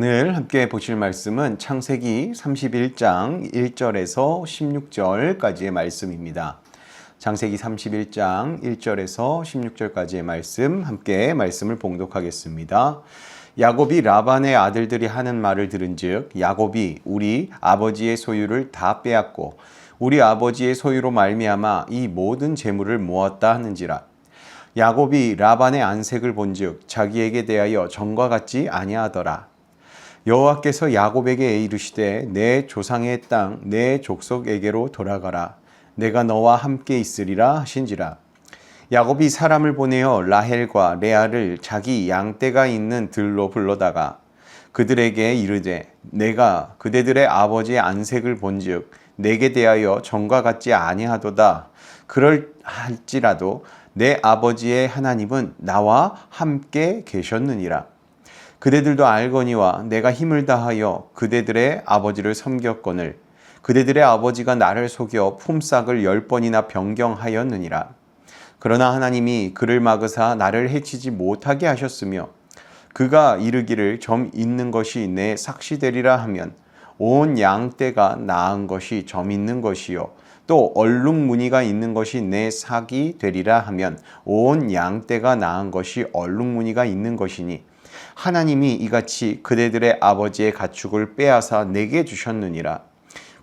오늘 함께 보실 말씀은 창세기 31장 1절에서 16절까지의 말씀입니다. 창세기 31장 1절에서 16절까지의 말씀, 함께 말씀을 봉독하겠습니다. 야곱이 라반의 아들들이 하는 말을 들은즉 야곱이 우리 아버지의 소유를 다 빼앗고 우리 아버지의 소유로 말미암아 이 모든 재물을 모았다 하는지라. 야곱이 라반의 안색을 본즉 자기에게 대하여 전과 같지 아니하더라. 여호와께서 야곱에게 이르시되 내 조상의 땅 내 족속에게로 돌아가라. 내가 너와 함께 있으리라 하신지라. 야곱이 사람을 보내어 라헬과 레아를 자기 양떼가 있는 들로 불러다가 그들에게 이르되 내가 그대들의 아버지의 안색을 본즉 내게 대하여 전과 같지 아니하도다. 그럴할지라도 내 아버지의 하나님은 나와 함께 계셨느니라. 그대들도 알거니와 내가 힘을 다하여 그대들의 아버지를 섬겼거늘 그대들의 아버지가 나를 속여 품삯을 10번이나 변경하였느니라. 그러나 하나님이 그를 막으사 나를 해치지 못하게 하셨으며 그가 이르기를 점 있는 것이 내 삭시되리라 하면 온 양떼가 나은 것이 점 있는 것이요 또 얼룩무늬가 있는 것이 내 삭이 되리라 하면 온 양떼가 나은 것이 얼룩무늬가 있는 것이니 하나님이 이같이 그대들의 아버지의 가축을 빼앗아 내게 주셨느니라.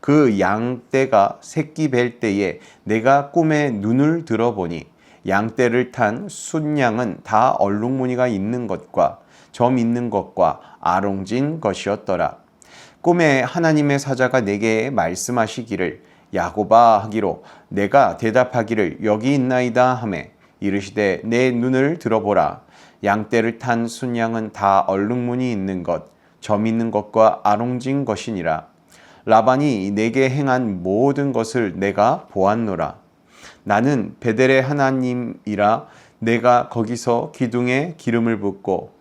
그 양떼가 새끼 뵐 때에 내가 꿈에 눈을 들어보니 양떼를 탄 순양은 다 얼룩무늬가 있는 것과 점 있는 것과 아롱진 것이었더라. 꿈에 하나님의 사자가 내게 말씀하시기를 야곱아 하기로 내가 대답하기를 여기 있나이다 하매 이르시되 내 눈을 들어보라. 양떼를 탄 순양은 다 얼룩무늬 있는 것, 점 있는 것과 아롱진 것이니라. 라반이 내게 행한 모든 것을 내가 보았노라. 나는 베델의 하나님이라 내가 거기서 기둥에 기름을 붓고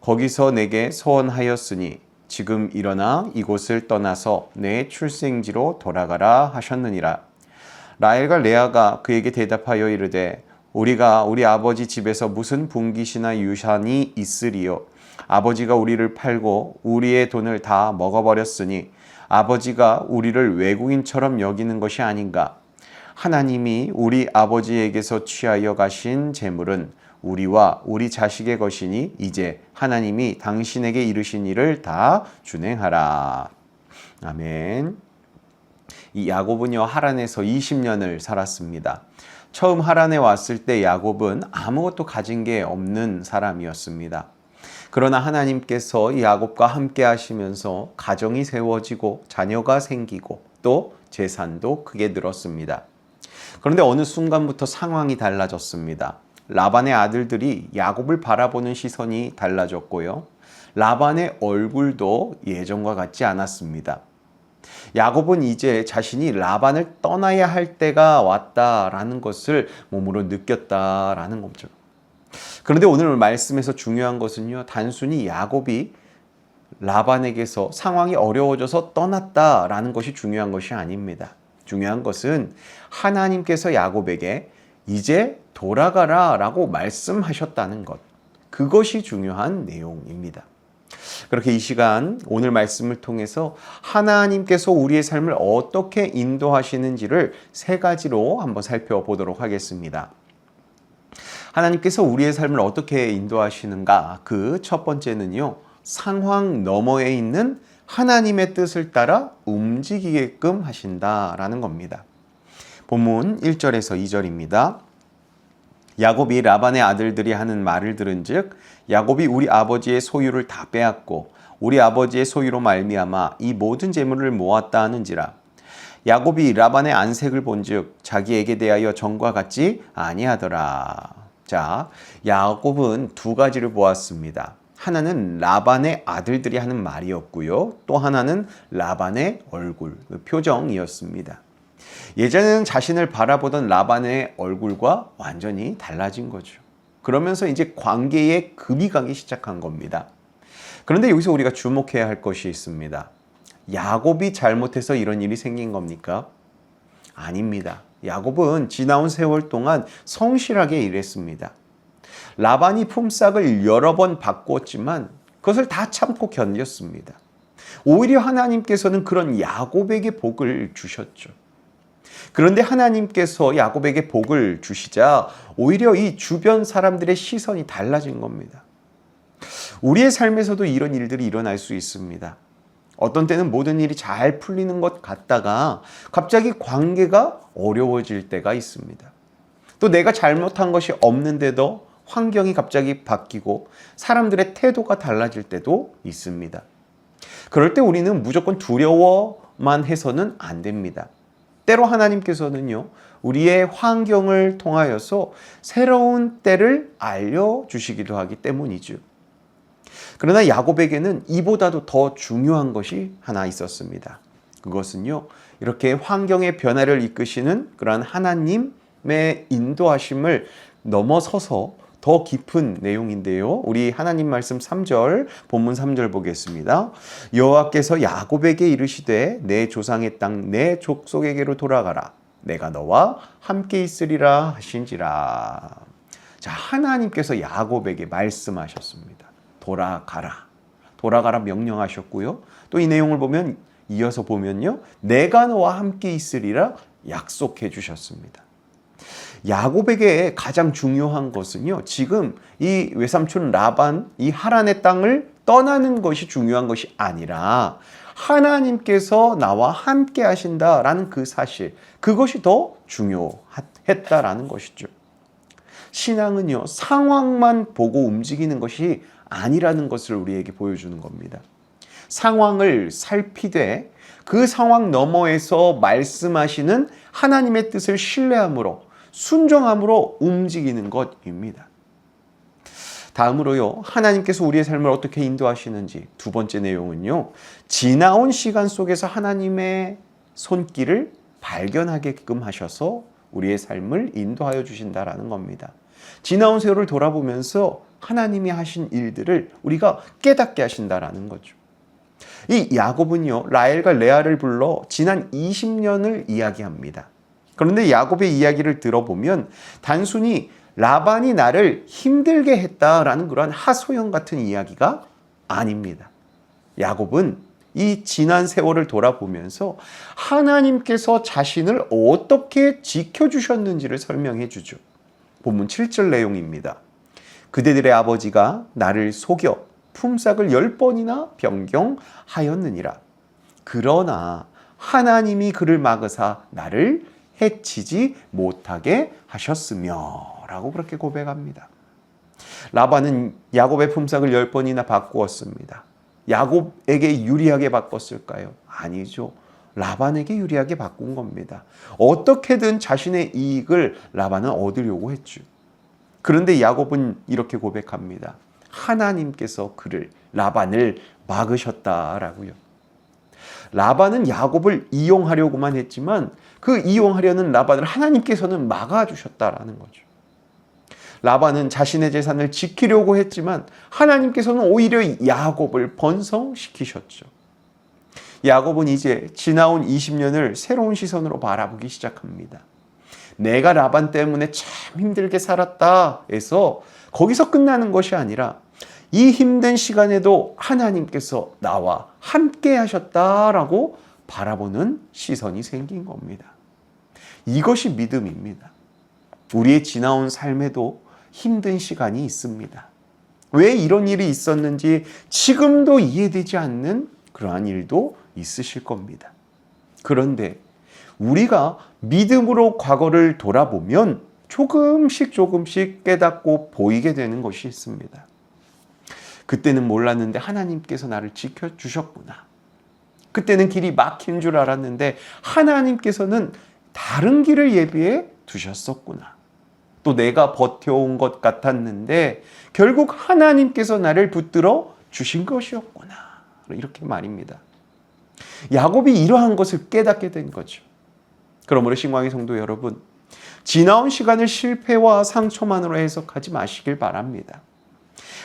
거기서 내게 소원하였으니 지금 일어나 이곳을 떠나서 내 출생지로 돌아가라 하셨느니라. 라헬과 레아가 그에게 대답하여 이르되 우리가 우리 아버지 집에서 무슨 분깃이나 유산이 있으리요. 아버지가 우리를 팔고 우리의 돈을 다 먹어버렸으니 아버지가 우리를 외국인처럼 여기는 것이 아닌가. 하나님이 우리 아버지에게서 취하여 가신 재물은 우리와 우리 자식의 것이니 이제 하나님이 당신에게 이르신 일을 다 준행하라. 아멘. 이 야곱은요 하란에서 20년을 살았습니다. 처음 하란에 왔을 때 야곱은 아무것도 가진 게 없는 사람이었습니다. 그러나 하나님께서 이 야곱과 함께 하시면서 가정이 세워지고 자녀가 생기고 또 재산도 크게 늘었습니다. 그런데 어느 순간부터 상황이 달라졌습니다. 라반의 아들들이 야곱을 바라보는 시선이 달라졌고요. 라반의 얼굴도 예전과 같지 않았습니다. 야곱은 이제 자신이 라반을 떠나야 할 때가 왔다라는 것을 몸으로 느꼈다라는 거죠. 그런데 오늘 말씀에서 중요한 것은요, 단순히 야곱이 라반에게서 상황이 어려워져서 떠났다라는 것이 중요한 것이 아닙니다. 중요한 것은 하나님께서 야곱에게 이제 돌아가라 라고 말씀하셨다는 것. 그것이 중요한 내용입니다. 그렇게 이 시간 오늘 말씀을 통해서 하나님께서 우리의 삶을 어떻게 인도하시는지를 세 가지로 한번 살펴보도록 하겠습니다. 하나님께서 우리의 삶을 어떻게 인도하시는가? 그 첫 번째는요, 상황 너머에 있는 하나님의 뜻을 따라 움직이게끔 하신다라는 겁니다. 본문 1절에서 2절입니다. 야곱이 라반의 아들들이 하는 말을 들은즉 야곱이 우리 아버지의 소유를 다 빼앗고 우리 아버지의 소유로 말미암아 이 모든 재물을 모았다 하는지라. 야곱이 라반의 안색을 본즉 자기에게 대하여 전과 같지 아니하더라. 자, 야곱은 두 가지를 보았습니다. 하나는 라반의 아들들이 하는 말이었고요. 또 하나는 라반의 얼굴, 표정이었습니다. 예전에는 자신을 바라보던 라반의 얼굴과 완전히 달라진 거죠. 그러면서 이제 관계에 금이 가기 시작한 겁니다. 그런데 여기서 우리가 주목해야 할 것이 있습니다. 야곱이 잘못해서 이런 일이 생긴 겁니까? 아닙니다. 야곱은 지나온 세월 동안 성실하게 일했습니다. 라반이 품삯을 여러 번 바꿨지만 그것을 다 참고 견뎠습니다. 오히려 하나님께서는 그런 야곱에게 복을 주셨죠. 그런데 하나님께서 야곱에게 복을 주시자 오히려 이 주변 사람들의 시선이 달라진 겁니다. 우리의 삶에서도 이런 일들이 일어날 수 있습니다. 어떤 때는 모든 일이 잘 풀리는 것 같다가 갑자기 관계가 어려워질 때가 있습니다. 또 내가 잘못한 것이 없는데도 환경이 갑자기 바뀌고 사람들의 태도가 달라질 때도 있습니다. 그럴 때 우리는 무조건 두려워만 해서는 안 됩니다. 때로 하나님께서는요, 우리의 환경을 통하여서 새로운 때를 알려주시기도 하기 때문이죠. 그러나 야곱에게는 이보다도 더 중요한 것이 하나 있었습니다. 그것은요, 이렇게 환경의 변화를 이끄시는 그러한 하나님의 인도하심을 넘어서서 더 깊은 내용인데요. 우리 하나님 말씀 3절, 본문 3절 보겠습니다. 여호와께서 야곱에게 이르시되 내 조상의 땅 내 족속에게로 돌아가라. 내가 너와 함께 있으리라 하신지라. 자, 하나님께서 야곱에게 말씀하셨습니다. 돌아가라. 돌아가라 명령하셨고요. 또 이 내용을 보면 이어서 보면요. 내가 너와 함께 있으리라 약속해 주셨습니다. 야곱에게 가장 중요한 것은요, 지금 이 외삼촌 라반, 이 하란의 땅을 떠나는 것이 중요한 것이 아니라 하나님께서 나와 함께 하신다라는 그 사실, 그것이 더 중요했다라는 것이죠. 신앙은요, 상황만 보고 움직이는 것이 아니라는 것을 우리에게 보여주는 겁니다. 상황을 살피되 그 상황 너머에서 말씀하시는 하나님의 뜻을 신뢰함으로 순종함으로 움직이는 것입니다. 다음으로요, 하나님께서 우리의 삶을 어떻게 인도하시는지 두 번째 내용은요, 지나온 시간 속에서 하나님의 손길을 발견하게끔 하셔서 우리의 삶을 인도하여 주신다라는 겁니다. 지나온 세월을 돌아보면서 하나님이 하신 일들을 우리가 깨닫게 하신다라는 거죠. 이 야곱은요, 라헬과 레아를 불러 지난 20년을 이야기합니다. 그런데 야곱의 이야기를 들어보면 단순히 라반이 나를 힘들게 했다라는 그런 하소연 같은 이야기가 아닙니다. 야곱은 이 지난 세월을 돌아보면서 하나님께서 자신을 어떻게 지켜주셨는지를 설명해 주죠. 본문 7절 내용입니다. 그대들의 아버지가 나를 속여 품삯을 10번이나 변경하였느니라. 그러나 하나님이 그를 막으사 나를 해치지 못하게 하셨으며 라고 그렇게 고백합니다. 라반은 야곱의 품삯을 10번이나 바꾸었습니다. 야곱에게 유리하게 바꿨을까요? 아니죠. 라반에게 유리하게 바꾼 겁니다. 어떻게든 자신의 이익을 라반은 얻으려고 했죠. 그런데 야곱은 이렇게 고백합니다. 하나님께서 라반을 막으셨다라고요. 라반은 야곱을 이용하려고만 했지만 그 이용하려는 라반을 하나님께서는 막아주셨다라는 거죠. 라반은 자신의 재산을 지키려고 했지만 하나님께서는 오히려 야곱을 번성시키셨죠. 야곱은 이제 지나온 20년을 새로운 시선으로 바라보기 시작합니다. 내가 라반 때문에 참 힘들게 살았다 해서 거기서 끝나는 것이 아니라 이 힘든 시간에도 하나님께서 나와 함께 하셨다라고 바라보는 시선이 생긴 겁니다. 이것이 믿음입니다. 우리의 지나온 삶에도 힘든 시간이 있습니다. 왜 이런 일이 있었는지 지금도 이해되지 않는 그러한 일도 있으실 겁니다. 그런데 우리가 믿음으로 과거를 돌아보면 조금씩 깨닫고 보이게 되는 것이 있습니다. 그때는 몰랐는데 하나님께서 나를 지켜주셨구나. 그때는 길이 막힌 줄 알았는데 하나님께서는 다른 길을 예비해 두셨었구나. 또 내가 버텨온 것 같았는데 결국 하나님께서 나를 붙들어 주신 것이었구나. 이렇게 말입니다. 야곱이 이러한 것을 깨닫게 된 거죠. 그러므로 신광의 성도 여러분, 지나온 시간을 실패와 상처만으로 해석하지 마시길 바랍니다.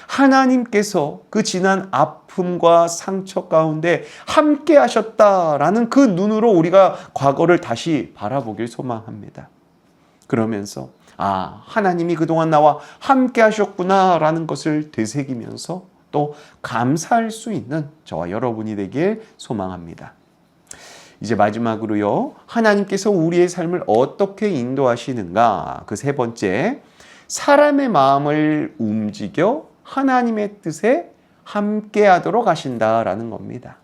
하나님께서 그 지난 아픔과 상처 가운데 함께 하셨다라는 그 눈으로 우리가 과거를 다시 바라보길 소망합니다. 그러면서 하나님이 그동안 나와 함께 하셨구나라는 것을 되새기면서 또 감사할 수 있는 저와 여러분이 되길 소망합니다. 이제 마지막으로요. 하나님께서 우리의 삶을 어떻게 인도하시는가? 그 세 번째, 사람의 마음을 움직여 하나님의 뜻에 함께 하도록 하신다라는 겁니다.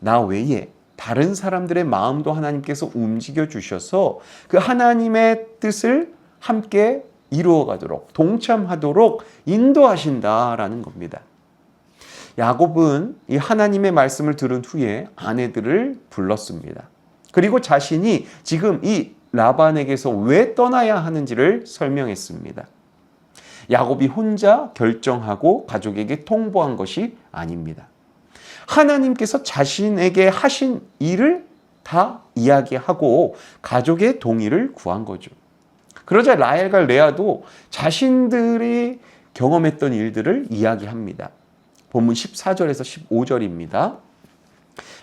나 외에 다른 사람들의 마음도 하나님께서 움직여 주셔서 그 하나님의 뜻을 함께 이루어가도록, 동참하도록 인도하신다라는 겁니다. 야곱은 이 하나님의 말씀을 들은 후에 아내들을 불렀습니다. 그리고 자신이 지금 이 라반에게서 왜 떠나야 하는지를 설명했습니다. 야곱이 혼자 결정하고 가족에게 통보한 것이 아닙니다. 하나님께서 자신에게 하신 일을 다 이야기하고 가족의 동의를 구한 거죠. 그러자 라헬과 레아도 자신들이 경험했던 일들을 이야기합니다. 본문 14절에서 15절입니다.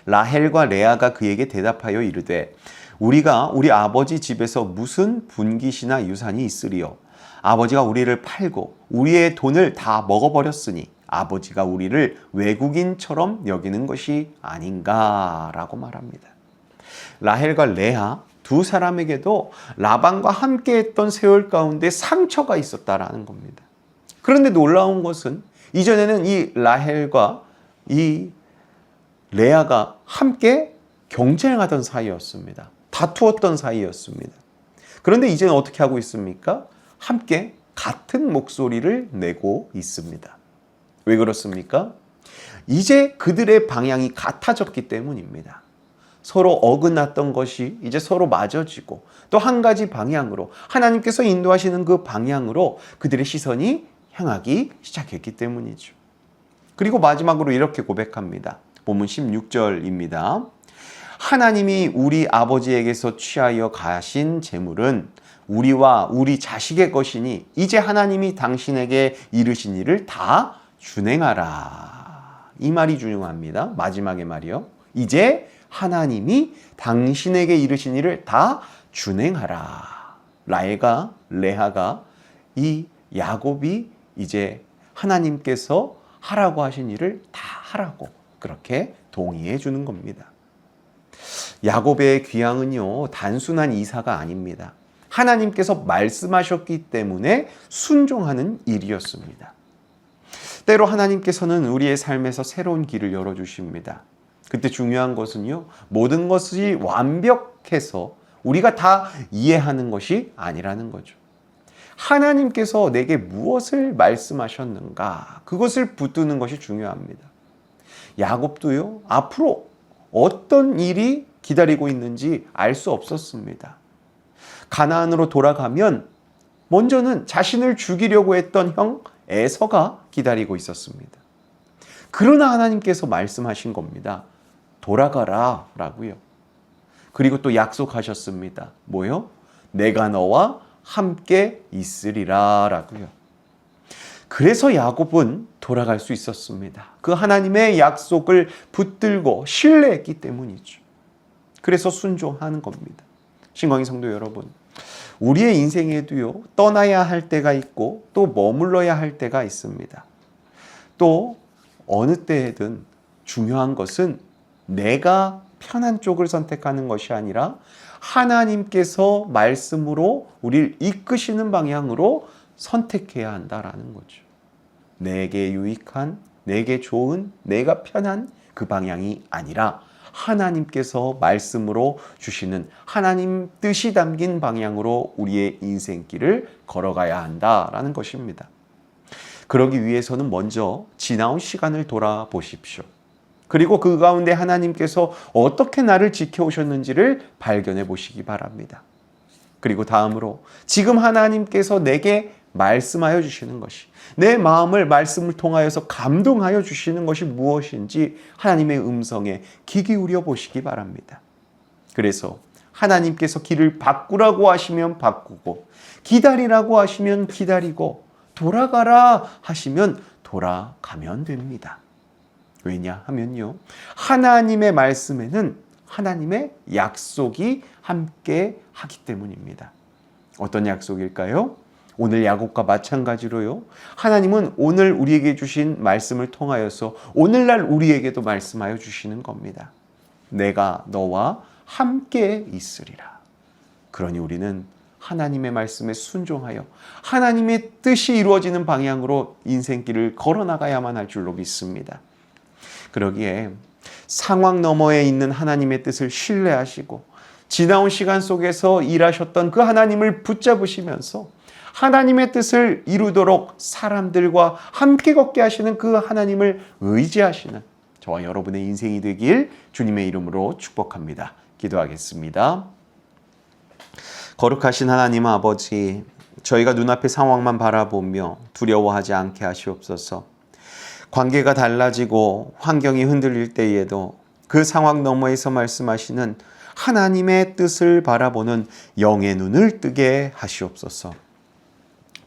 라헬과 레아가 그에게 대답하여 이르되 우리가 우리 아버지 집에서 무슨 분깃이나 유산이 있으리요. 아버지가 우리를 팔고 우리의 돈을 다 먹어버렸으니 아버지가 우리를 외국인처럼 여기는 것이 아닌가라고 말합니다. 라헬과 레아 두 사람에게도 라반과 함께했던 세월 가운데 상처가 있었다라는 겁니다. 그런데 놀라운 것은 이전에는 이 라헬과 이 레아가 함께 경쟁하던 사이였습니다. 다투었던 사이였습니다. 그런데 이제는 어떻게 하고 있습니까? 함께 같은 목소리를 내고 있습니다. 왜 그렇습니까? 이제 그들의 방향이 같아졌기 때문입니다. 서로 어긋났던 것이 이제 서로 맞아지고 또 한 가지 방향으로 하나님께서 인도하시는 그 방향으로 그들의 시선이 향하기 시작했기 때문이죠. 그리고 마지막으로 이렇게 고백합니다. 본문 16절입니다. 하나님이 우리 아버지에게서 취하여 가신 재물은 우리와 우리 자식의 것이니 이제 하나님이 당신에게 이르신 일을 다 준행하라. 이 말이 중요합니다. 마지막의 말이요. 이제 하나님이 당신에게 이르신 일을 다 준행하라. 라헬과 레아가 이 야곱이 이제 하나님께서 하라고 하신 일을 다 하라고 그렇게 동의해 주는 겁니다. 야곱의 귀향은요, 단순한 이사가 아닙니다. 하나님께서 말씀하셨기 때문에 순종하는 일이었습니다. 때로 하나님께서는 우리의 삶에서 새로운 길을 열어주십니다. 그때 중요한 것은요, 모든 것이 완벽해서 우리가 다 이해하는 것이 아니라는 거죠. 하나님께서 내게 무엇을 말씀하셨는가, 그것을 붙드는 것이 중요합니다. 야곱도요, 앞으로 어떤 일이 기다리고 있는지 알 수 없었습니다. 가나안으로 돌아가면 먼저는 자신을 죽이려고 했던 형 에서가 기다리고 있었습니다. 그러나 하나님께서 말씀하신 겁니다. 돌아가라 라고요. 그리고 또 약속하셨습니다. 뭐요? 내가 너와 함께 있으리라 라고요. 그래서 야곱은 돌아갈 수 있었습니다. 그 하나님의 약속을 붙들고 신뢰했기 때문이죠. 그래서 순종하는 겁니다. 신광희 성도 여러분, 우리의 인생에도요, 떠나야 할 때가 있고 또 머물러야 할 때가 있습니다. 또 어느 때에든 중요한 것은 내가 편한 쪽을 선택하는 것이 아니라 하나님께서 말씀으로 우리를 이끄시는 방향으로 선택해야 한다라는 거죠. 내게 유익한, 내게 좋은, 내가 편한 그 방향이 아니라 하나님께서 말씀으로 주시는 하나님 뜻이 담긴 방향으로 우리의 인생길을 걸어가야 한다라는 것입니다. 그러기 위해서는 먼저 지나온 시간을 돌아보십시오. 그리고 그 가운데 하나님께서 어떻게 나를 지켜오셨는지를 발견해 보시기 바랍니다. 그리고 다음으로 지금 하나님께서 내게 말씀하여 주시는 것이, 내 마음을 말씀을 통하여서 감동하여 주시는 것이 무엇인지 하나님의 음성에 귀 기울여 보시기 바랍니다. 그래서 하나님께서 길을 바꾸라고 하시면 바꾸고, 기다리라고 하시면 기다리고, 돌아가라 하시면 돌아가면 됩니다. 왜냐하면요, 하나님의 말씀에는 하나님의 약속이 함께 하기 때문입니다. 어떤 약속일까요? 오늘 야곱과 마찬가지로요. 하나님은 오늘 우리에게 주신 말씀을 통하여서 오늘날 우리에게도 말씀하여 주시는 겁니다. 내가 너와 함께 있으리라. 그러니 우리는 하나님의 말씀에 순종하여 하나님의 뜻이 이루어지는 방향으로 인생길을 걸어나가야만 할 줄로 믿습니다. 그러기에 상황 너머에 있는 하나님의 뜻을 신뢰하시고 지나온 시간 속에서 일하셨던 그 하나님을 붙잡으시면서 하나님의 뜻을 이루도록 사람들과 함께 걷게 하시는 그 하나님을 의지하시는 저와 여러분의 인생이 되길 주님의 이름으로 축복합니다. 기도하겠습니다. 거룩하신 하나님 아버지, 저희가 눈앞의 상황만 바라보며 두려워하지 않게 하시옵소서. 관계가 달라지고 환경이 흔들릴 때에도 그 상황 너머에서 말씀하시는 하나님의 뜻을 바라보는 영의 눈을 뜨게 하시옵소서.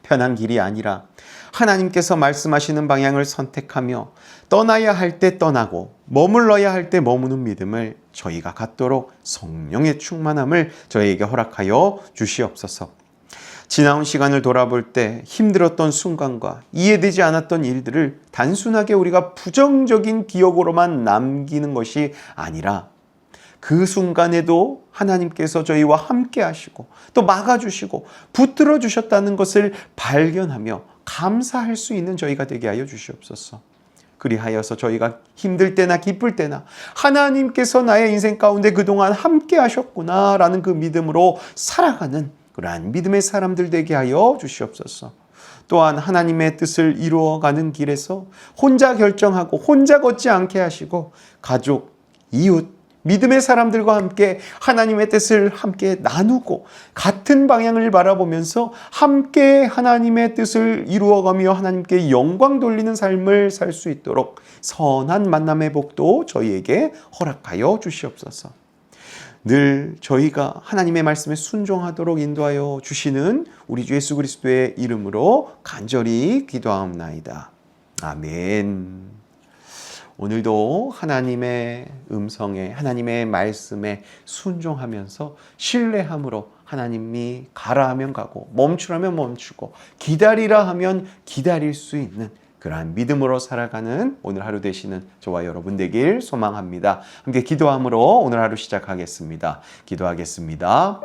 편한 길이 아니라 하나님께서 말씀하시는 방향을 선택하며 떠나야 할 때 떠나고 머물러야 할 때 머무는 믿음을 저희가 갖도록 성령의 충만함을 저희에게 허락하여 주시옵소서. 지나온 시간을 돌아볼 때 힘들었던 순간과 이해되지 않았던 일들을 단순하게 우리가 부정적인 기억으로만 남기는 것이 아니라 그 순간에도 하나님께서 저희와 함께 하시고 또 막아주시고 붙들어 주셨다는 것을 발견하며 감사할 수 있는 저희가 되게 하여 주시옵소서. 그리하여서 저희가 힘들 때나 기쁠 때나 하나님께서 나의 인생 가운데 그동안 함께 하셨구나 라는 그 믿음으로 살아가는 그러한 믿음의 사람들 되게 하여 주시옵소서. 또한 하나님의 뜻을 이루어가는 길에서 혼자 결정하고 혼자 걷지 않게 하시고 가족, 이웃, 믿음의 사람들과 함께 하나님의 뜻을 함께 나누고 같은 방향을 바라보면서 함께 하나님의 뜻을 이루어가며 하나님께 영광 돌리는 삶을 살 수 있도록 선한 만남의 복도 저희에게 허락하여 주시옵소서. 늘 저희가 하나님의 말씀에 순종하도록 인도하여 주시는 우리 주 예수 그리스도의 이름으로 간절히 기도하옵나이다. 아멘. 오늘도 하나님의 음성에 하나님의 말씀에 순종하면서 신뢰함으로 하나님이 가라 하면 가고 멈추라면 멈추고 기다리라 하면 기다릴 수 있는 그러한 믿음으로 살아가는 오늘 하루 되시는 저와 여러분 되길 소망합니다. 함께 기도함으로 오늘 하루 시작하겠습니다. 기도하겠습니다.